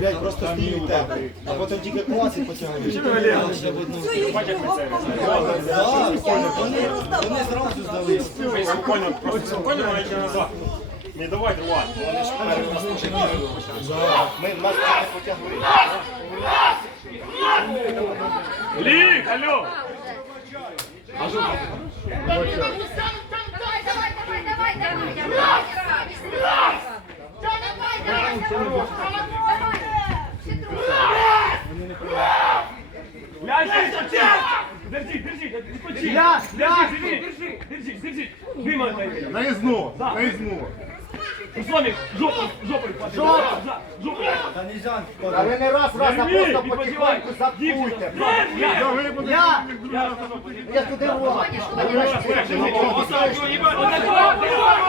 Блять, просто стоїте. А потім тільки клас і потягнуть. Вони зразу здались. Ви спокійно, просто спокійно навіть назад. Не давай рвати. Вони ж перші нас Ми нас не потягли. Лік, алло! Давай, давай, давай, давай, давай, давай. Давай, давай, давай. Держи, держи, держи, Я, я. держи, держи, держи, держи, вимотай. Наїзну, наїзну. Славик, жопу, жопою хвати. За, жопою. Та нельзя. А ви не раз, раз, а просто не потихоньку заткуйте. Я, Я, туди влазь. Отако,